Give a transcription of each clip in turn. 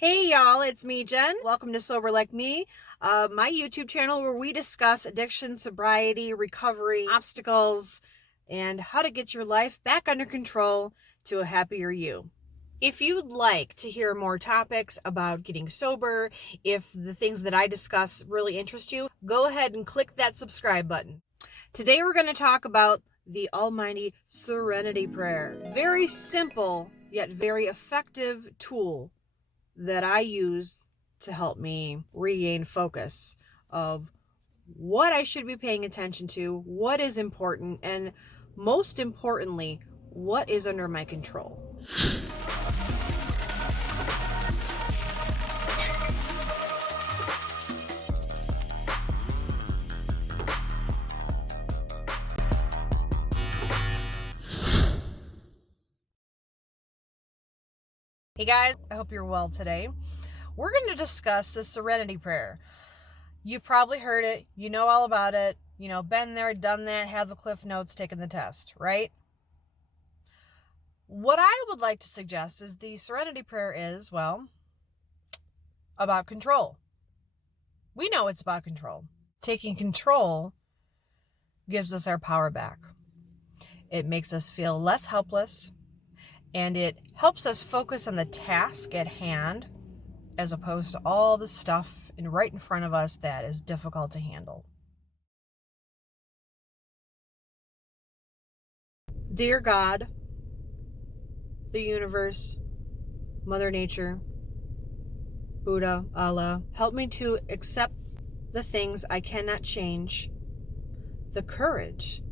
Hey y'all, it's me, Jen. Welcome to Sober Like Me, my YouTube channel where we discuss addiction, sobriety, recovery, obstacles, and how to get your life back under control to a happier you. If you'd like to hear more topics about getting sober, if the things that I discuss really interest you, go ahead and click that subscribe button. Today we're going to talk about the Almighty Serenity Prayer. Very simple, yet very effective tool that I use to help me regain focus of what I should be paying attention to, what is important, and most importantly, what is under my control. Hey guys, I hope you're well today. We're going to discuss the Serenity Prayer. You've probably heard it, you know all about it, been there, done that, have the cliff notes, taken the test, right? What I would like to suggest is the Serenity Prayer is, about control. We know it's about control. Taking control gives us our power back. It makes us feel less helpless, and it helps us focus on the task at hand as opposed to all the stuff right in front of us that is difficult to handle. Dear God, the universe, Mother Nature, Buddha, Allah, help me to accept the things I cannot change, the courage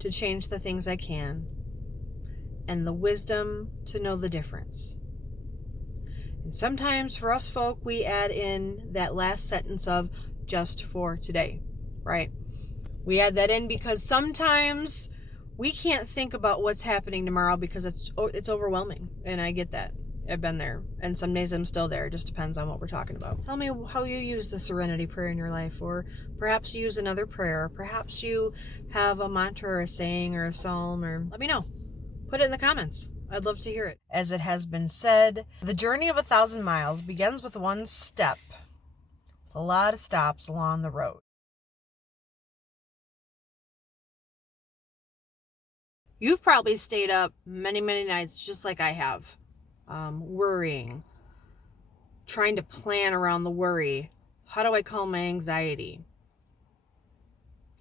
to change the things I can, and the wisdom to know the difference. And sometimes for us folk, we add in that last sentence of just for today, right? We add that in because sometimes we can't think about what's happening tomorrow because it's overwhelming. And I get that. I've been there. And some days I'm still there. It just depends on what we're talking about. Tell me how you use the Serenity Prayer in your life, or perhaps you use another prayer, or perhaps you have a mantra or a saying or a psalm, or let me know. Put it in the comments. I'd love to hear it. As it has been said, the journey of 1,000 miles begins with one step, with a lot of stops along the road. You've probably stayed up many, many nights just like I have, worrying, trying to plan around the worry. How do I calm my anxiety?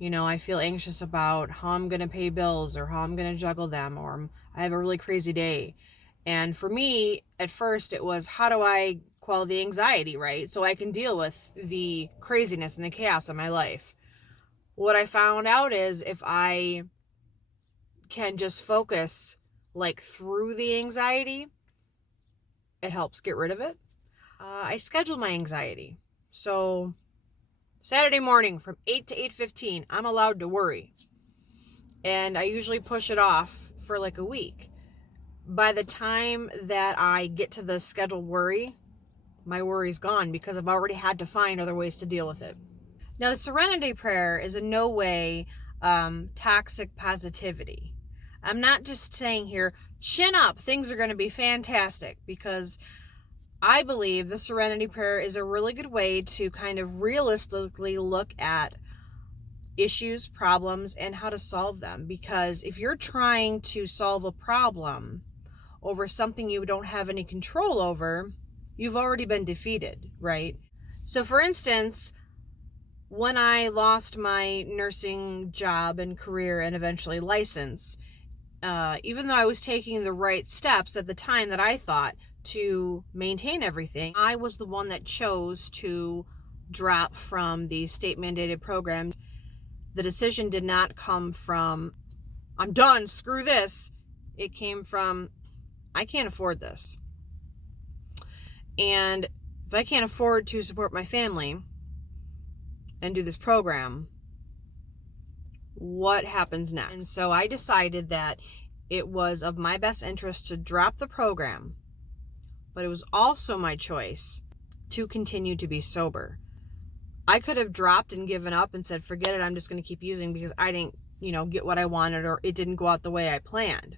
I feel anxious about how I'm going to pay bills or how I'm going to juggle them, or I have a really crazy day. And for me, at first, it was how do I quell the anxiety, right? So I can deal with the craziness and the chaos of my life. What I found out is if I can just focus through the anxiety, it helps get rid of it. I schedule my anxiety. So Saturday morning from 8 to 8:15, I'm allowed to worry. And I usually push it off for a week. By the time that I get to the scheduled worry, my worry's gone because I've already had to find other ways to deal with it. Now, the Serenity Prayer is in no way toxic positivity. I'm not just saying here, chin up, things are going to be fantastic, because I believe the Serenity Prayer is a really good way to kind of realistically look at issues, problems, and how to solve them. Because if you're trying to solve a problem over something you don't have any control over, you've already been defeated, right? So for instance, when I lost my nursing job and career and eventually license, even though I was taking the right steps at the time that I thought to maintain everything, I was the one that chose to drop from the state mandated programs. The decision did not come from, I'm done, screw this. It came from, I can't afford this. And if I can't afford to support my family and do this program, what happens next? And so I decided that it was of my best interest to drop the program, but it was also my choice to continue to be sober. I could have dropped and given up and said, forget it, I'm just going to keep using because I didn't, get what I wanted, or it didn't go out the way I planned.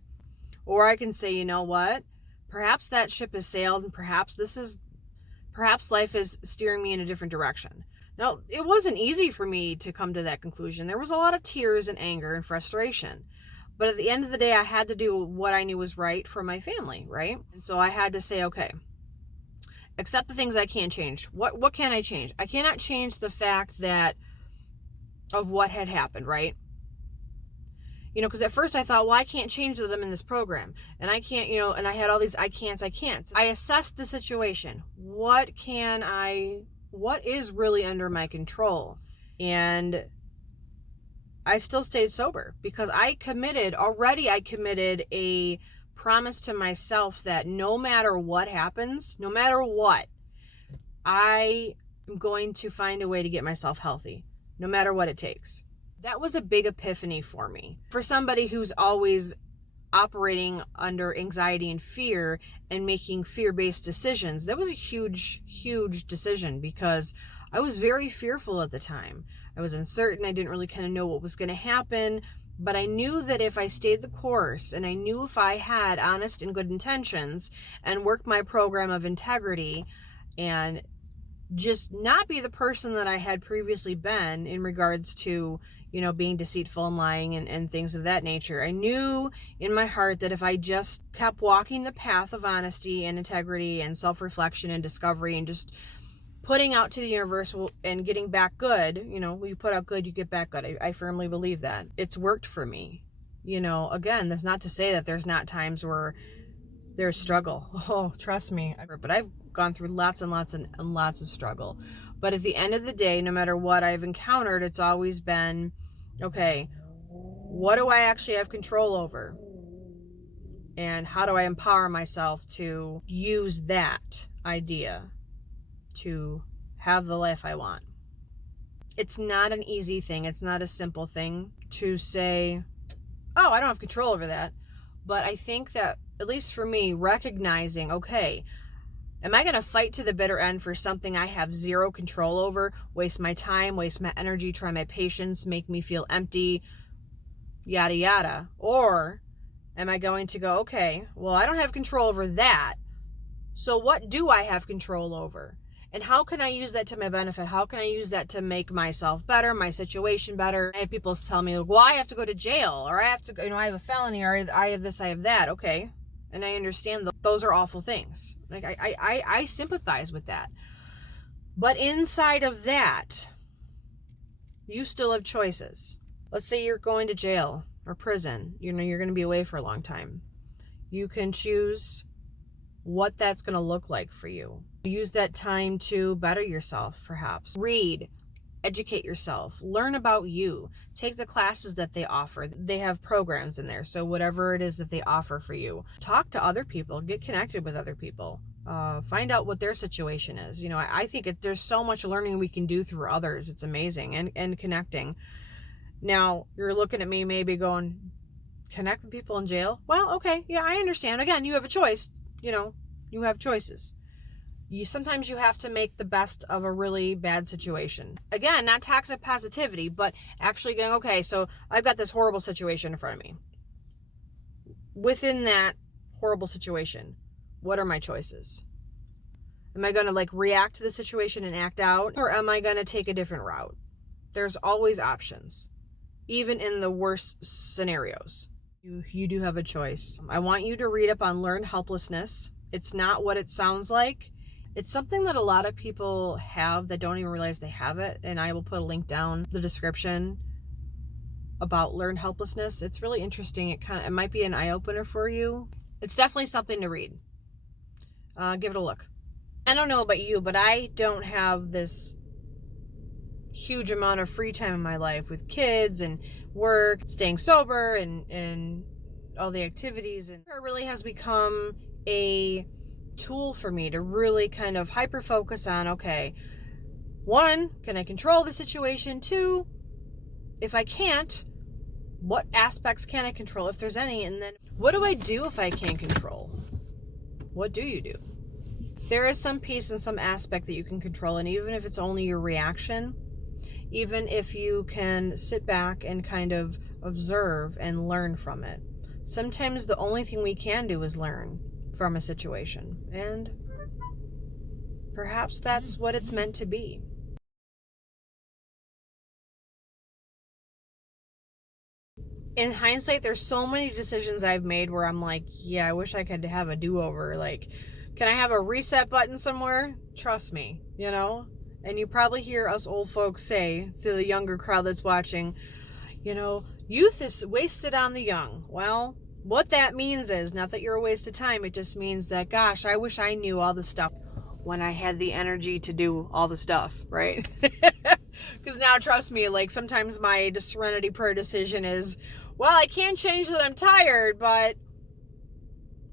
Or I can say, you know what? Perhaps that ship has sailed, and perhaps this is Perhaps life is steering me in a different direction. Now, it wasn't easy for me to come to that conclusion. There was a lot of tears and anger and frustration. But at the end of the day, I had to do what I knew was right for my family, right? And so I had to say, okay, accept the things I can't change. What can I change? I cannot change the fact that of what had happened, right? Because at first I thought, well, I can't change that I'm in this program, and I can't, and I had all these I can'ts. I assessed the situation. What is really under my control? And I still stayed sober because I committed a promise to myself that no matter what happens, no matter what, I am going to find a way to get myself healthy, no matter what it takes. That was a big epiphany for me. For somebody who's always operating under anxiety and fear and making fear-based decisions, that was a huge, huge decision because I was very fearful at the time. I was uncertain. I didn't really kind of know what was going to happen, but I knew that if I stayed the course and I knew if I had honest and good intentions and worked my program of integrity and just not be the person that I had previously been in regards to, being deceitful and lying and things of that nature. I knew in my heart that if I just kept walking the path of honesty and integrity and self-reflection and discovery and just putting out to the universe and getting back good, when you put out good, you get back good. I firmly believe that. It's worked for me. Again, that's not to say that there's not times where there's struggle. Oh, trust me. But I've gone through lots and lots and lots of struggle. But at the end of the day, no matter what I've encountered, it's always been, okay, what do I actually have control over? And how do I empower myself to use that idea to have the life I want? It's not an easy thing. It's not a simple thing to say, oh, I don't have control over that. But I think that, at least for me, recognizing, okay, am I going to fight to the bitter end for something I have zero control over, waste my time, waste my energy, try my patience, make me feel empty, yada, yada? Or am I going to go, okay, well, I don't have control over that, so what do I have control over? And how can I use that to my benefit? How can I use that to make myself better, my situation better? I have people tell me, well, I have to go to jail, or I have to, I have a felony, or I have this, I have that. Okay. And I understand those are awful things. Like I sympathize with that. But inside of that, you still have choices. Let's say you're going to jail or prison. You're going to be away for a long time. You can choose what that's going to look like for you. Use that time to better yourself, perhaps. Read, educate yourself, learn about you, take the classes that they offer. They have programs in there, so whatever it is that they offer for you. Talk to other people, get connected with other people, find out what their situation is. I think there's so much learning we can do through others. It's amazing, and connecting. Now, you're looking at me maybe going, connect with people in jail? Well, okay, yeah, I understand. Again, you have a choice. You have choices. Sometimes you have to make the best of a really bad situation. Again, not toxic positivity, but actually going, okay, so I've got this horrible situation in front of me. Within that horrible situation, what are my choices? Am I going to react to the situation and act out? Or am I going to take a different route? There's always options, even in the worst scenarios. You do have a choice. I want you to read up on learned helplessness. It's not what it sounds like. It's something that a lot of people have that don't even realize they have it. And I will put a link down the description about learned helplessness. It's really interesting. It might be an eye-opener for you. It's definitely something to read. Give it a look. I don't know about you, but I don't have this huge amount of free time in my life with kids and work, staying sober and all the activities. And it really has become a tool for me to really kind of hyper focus on, okay, 1, can I control the situation? 2, if I can't, what aspects can I control, if there's any? And then what do I do if I can't control? What do you do? There is some piece and some aspect that you can control, and even if it's only your reaction, even if you can sit back and kind of observe and learn from it. Sometimes the only thing we can do is learn from a situation. And perhaps that's what it's meant to be. In hindsight, there's so many decisions I've made where I'm like, yeah, I wish I could have a do-over. Like, can I have a reset button somewhere? Trust me, you know? And you probably hear us old folks say to the younger crowd that's watching, you know, youth is wasted on the young. Well, what that means is not that you're a waste of time. It just means that, gosh, I wish I knew all the stuff when I had the energy to do all the stuff, right? Because now, trust me, like sometimes my Serenity Prayer decision is, well, I can't change that I'm tired, but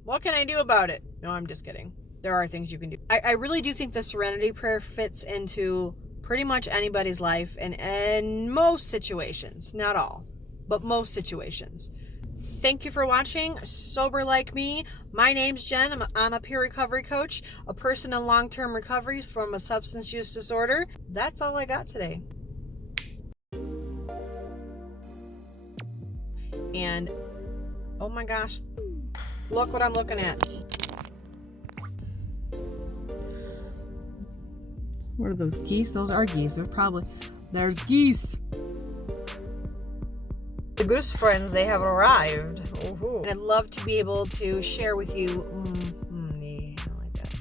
what can I do about it? No, I'm just kidding. There are things you can do. I really do think the Serenity Prayer fits into pretty much anybody's life and in most situations. Not all, but most situations. Thank you for watching Sober Like Me. My name's Jen. I'm a peer recovery coach, a person in long-term recovery from a substance use disorder. That's all I got today. And oh my gosh, look what I'm looking at. What are those, geese? Those are geese. There's geese. The goose friends, they have arrived. Ooh. And I'd love to be able to share with you. I don't like that.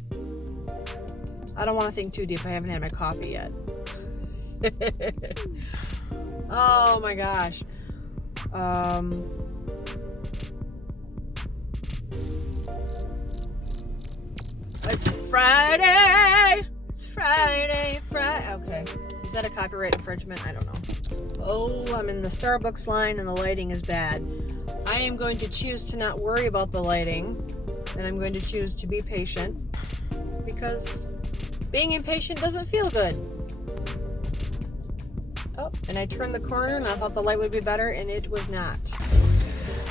I don't want to think too deep. I haven't had my coffee yet. Oh my gosh. It's Friday. It's Friday. Okay. Is that a copyright infringement? I don't know. Oh, I'm in the Starbucks line and the lighting is bad. I am going to choose to not worry about the lighting, and I'm going to choose to be patient because being impatient doesn't feel good. Oh, and I turned the corner and I thought the light would be better, and it was not.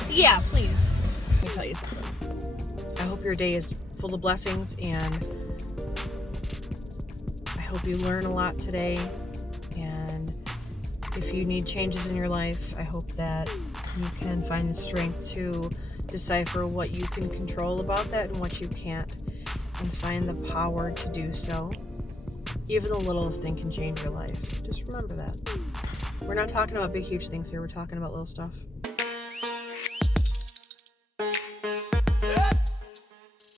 Yeah, please. Let me tell you something. I hope your day is full of blessings, and I hope you learn a lot today. And if you need changes in your life, I hope that you can find the strength to decipher what you can control about that and what you can't, and find the power to do so. Even the littlest thing can change your life. Just remember that. We're not talking about big, huge things here. We're talking about little stuff.